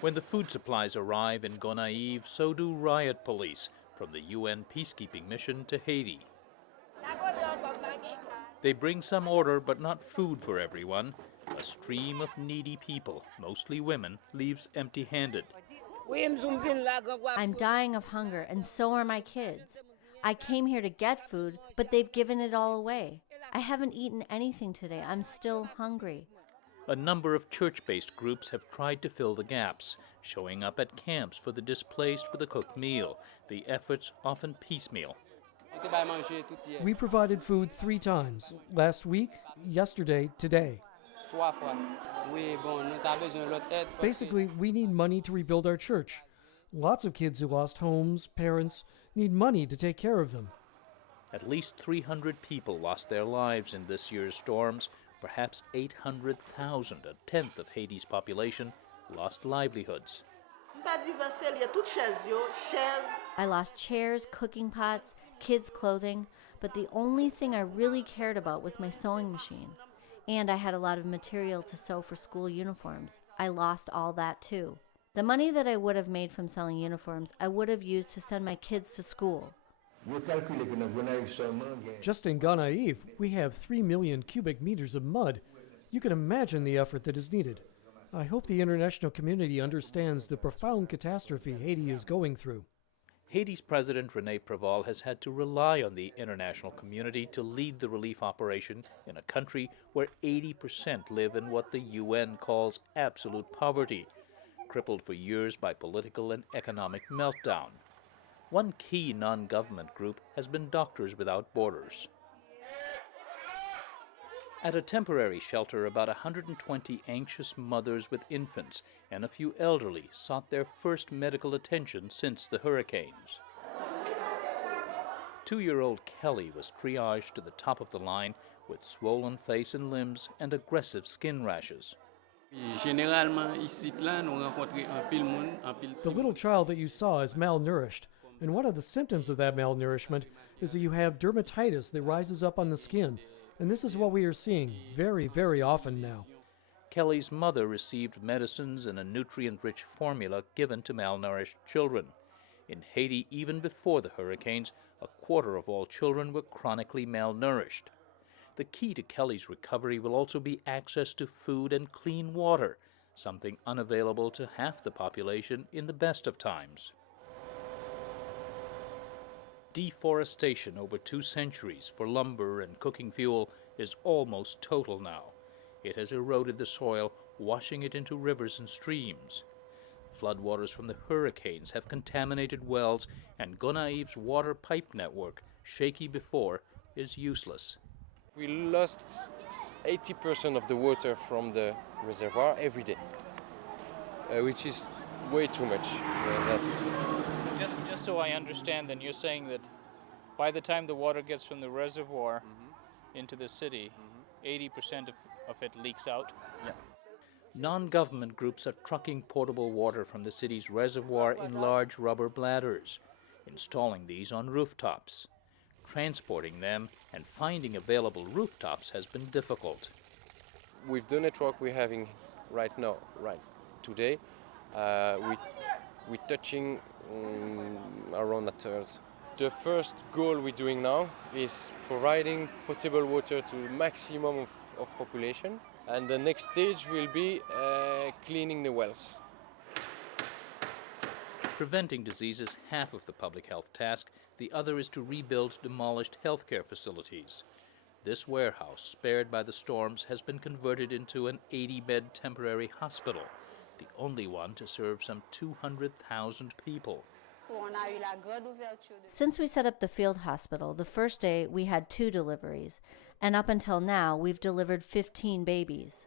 When the food supplies arrive in Gonaives, so do riot police from the UN peacekeeping mission to Haiti. They bring some order, but not food for everyone. A stream of needy people, mostly women, leaves empty-handed. I'm dying of hunger, and so are my kids. I came here to get food, but they've given it all away. I haven't eaten anything today. I'm still hungry. A number of church-based groups have tried to fill the gaps, showing up at camps for the displaced for the cooked meal, the efforts often piecemeal. We provided food 3 times, last week, yesterday, today. Basically, we need money to rebuild our church. Lots of kids who lost homes, parents, need money to take care of them. At least 300 people lost their lives in this year's storms. Perhaps 800,000, a tenth of Haiti's population, lost livelihoods. I lost chairs, cooking pots, kids' clothing, but the only thing I really cared about was my sewing machine. And I had a lot of material to sew for school uniforms. I lost all that too. The money that I would have made from selling uniforms, I would have used to send my kids to school. Just in Gonaives, we have 3 million cubic meters of mud. You can imagine the effort that is needed. I hope the international community understands the profound catastrophe Haiti is going through. Haiti's President René Préval has had to rely on the international community to lead the relief operation in a country where 80% live in what the UN calls absolute poverty, crippled for years by political and economic meltdown. One key non-government group has been Doctors Without Borders. At a temporary shelter, about 120 anxious mothers with infants and a few elderly sought their first medical attention since the hurricanes. 2-year-old Kelly was triaged to the top of the line with swollen face and limbs and aggressive skin rashes. The little child that you saw is malnourished, and one of the symptoms of that malnourishment is that you have dermatitis that rises up on the skin, and this is what we are seeing very, very often now. Kelly's mother received medicines and a nutrient-rich formula given to malnourished children. In Haiti, even before the hurricanes, a quarter of all children were chronically malnourished. The key to Kelly's recovery will also be access to food and clean water, something unavailable to half the population in the best of times. Deforestation over 2 centuries for lumber and cooking fuel is almost total now. It has eroded the soil, washing it into rivers and streams. Floodwaters from the hurricanes have contaminated wells, and Gonaives' water pipe network, shaky before, is useless. We lost 80% of the water from the reservoir every day, which is way too much. Just so I understand, then you're saying that by the time the water gets from the reservoir into the city, 80% of it leaks out? Yeah. Non-government groups are trucking portable water from the city's reservoir in large rubber bladders, installing these on rooftops. Transporting them and finding available rooftops has been difficult. With the network we're having right now, right today, we're touching around a third. The first goal we're doing now is providing potable water to maximum of population, and the next stage will be cleaning the wells. Preventing disease is half of the public health task. The other is to rebuild demolished healthcare facilities. This warehouse, spared by the storms, has been converted into an 80-bed temporary hospital, the only one to serve some 200,000 people. Since we set up the field hospital, the first day we had 2 deliveries, and up until now we've delivered 15 babies.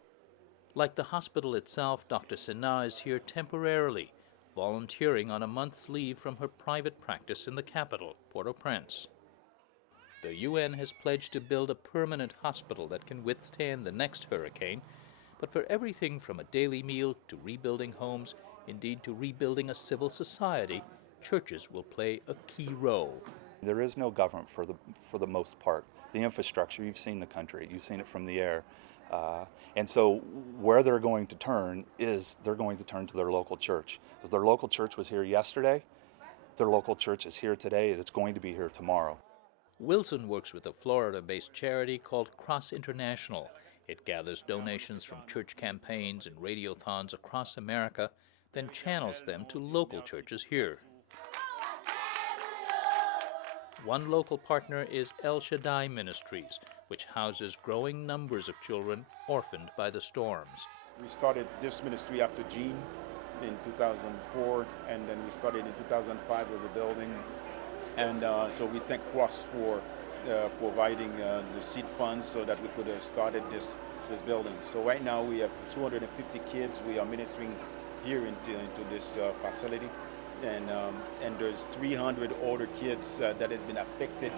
Like the hospital itself, Dr. Hanna is here temporarily, volunteering on a month's leave from her private practice in the capital, Port-au-Prince. The UN has pledged to build a permanent hospital that can withstand the next hurricane, but for everything from a daily meal to rebuilding homes, indeed to rebuilding a civil society, churches will play a key role. There is no government for the most part. The infrastructure, you've seen the country, you've seen it from the air. And so where they're going to turn is they're going to turn to their local church. Because their local church was here yesterday, their local church is here today, and it's going to be here tomorrow. Wilson works with a Florida-based charity called Cross International. It gathers donations from church campaigns and radiothons across America, then channels them to local churches here. One local partner is El Shaddai Ministries, which houses growing numbers of children orphaned by the storms. We started this ministry after Jeanne in 2004, and then we started in 2005 with the building. And so we thank Cross for providing the seed funds so that we could have started this building. So right now we have 250 kids. We are ministering here into this facility. And there's 300 older kids that has been affected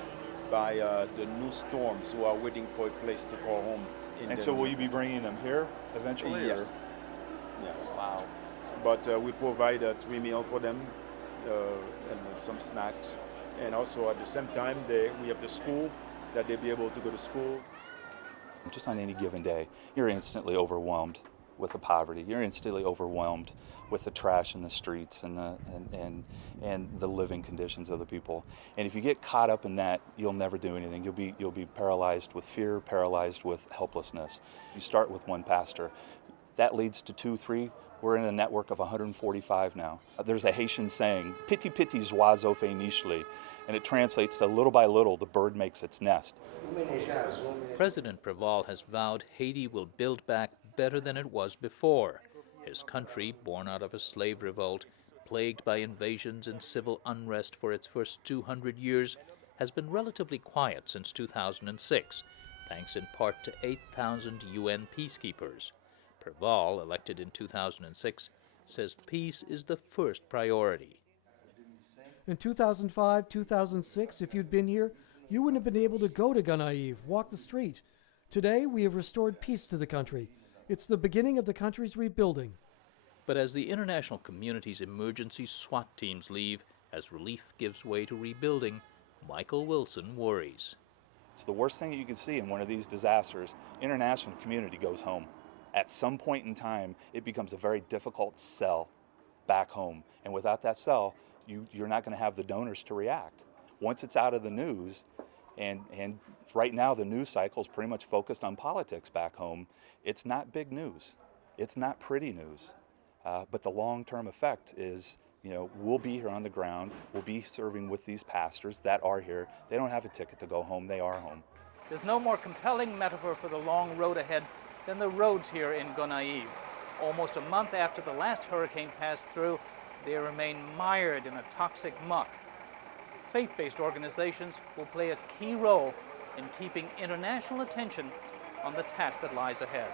by the new storms who are waiting for a place to call home. And so will you be bringing them here eventually? Yes. Or? Yes. Wow. But we provide 3 meals for them and some snacks. And also at the same time, we have the school, that they'll be able to go to school. Just on any given day, you're instantly overwhelmed with the poverty. You're instantly overwhelmed with the trash in the streets and the living conditions of the people. And if you get caught up in that, you'll never do anything. You'll be paralyzed with fear, paralyzed with helplessness. You start with one pastor. That leads to 2, 3. We're in a network of 145 now. There's a Haitian saying, "Petit petits oiseaux fait nichely," and it translates to little by little, the bird makes its nest. President Preval has vowed Haiti will build back better than it was before. His country, born out of a slave revolt, plagued by invasions and civil unrest for its first 200 years, has been relatively quiet since 2006, thanks in part to 8,000 UN peacekeepers. Preval, elected in 2006, says peace is the first priority. In 2005, 2006, if you'd been here, you wouldn't have been able to go to Gonaives, walk the street. Today, we have restored peace to the country. It's the beginning of the country's rebuilding. But as the international community's emergency SWAT teams leave, as relief gives way to rebuilding, Michael Wilson worries. It's the worst thing that you can see in one of these disasters. International community goes home. At some point in time, it becomes a very difficult sell back home. And without that sell, you're not going to have the donors to react. Once it's out of the news, and right now the news cycle is pretty much focused on politics back home, it's not big news. It's not pretty news. But the long-term effect is, we'll be here on the ground. We'll be serving with these pastors that are here. They don't have a ticket to go home. They are home. There's no more compelling metaphor for the long road ahead than the roads here in Gonaives. Almost a month after the last hurricane passed through, they remain mired in a toxic muck. Faith-based organizations will play a key role in keeping international attention on the task that lies ahead.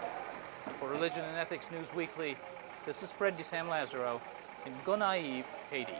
For Religion and Ethics Newsweekly, this is Sam Lazaro in Gonaives, Haiti.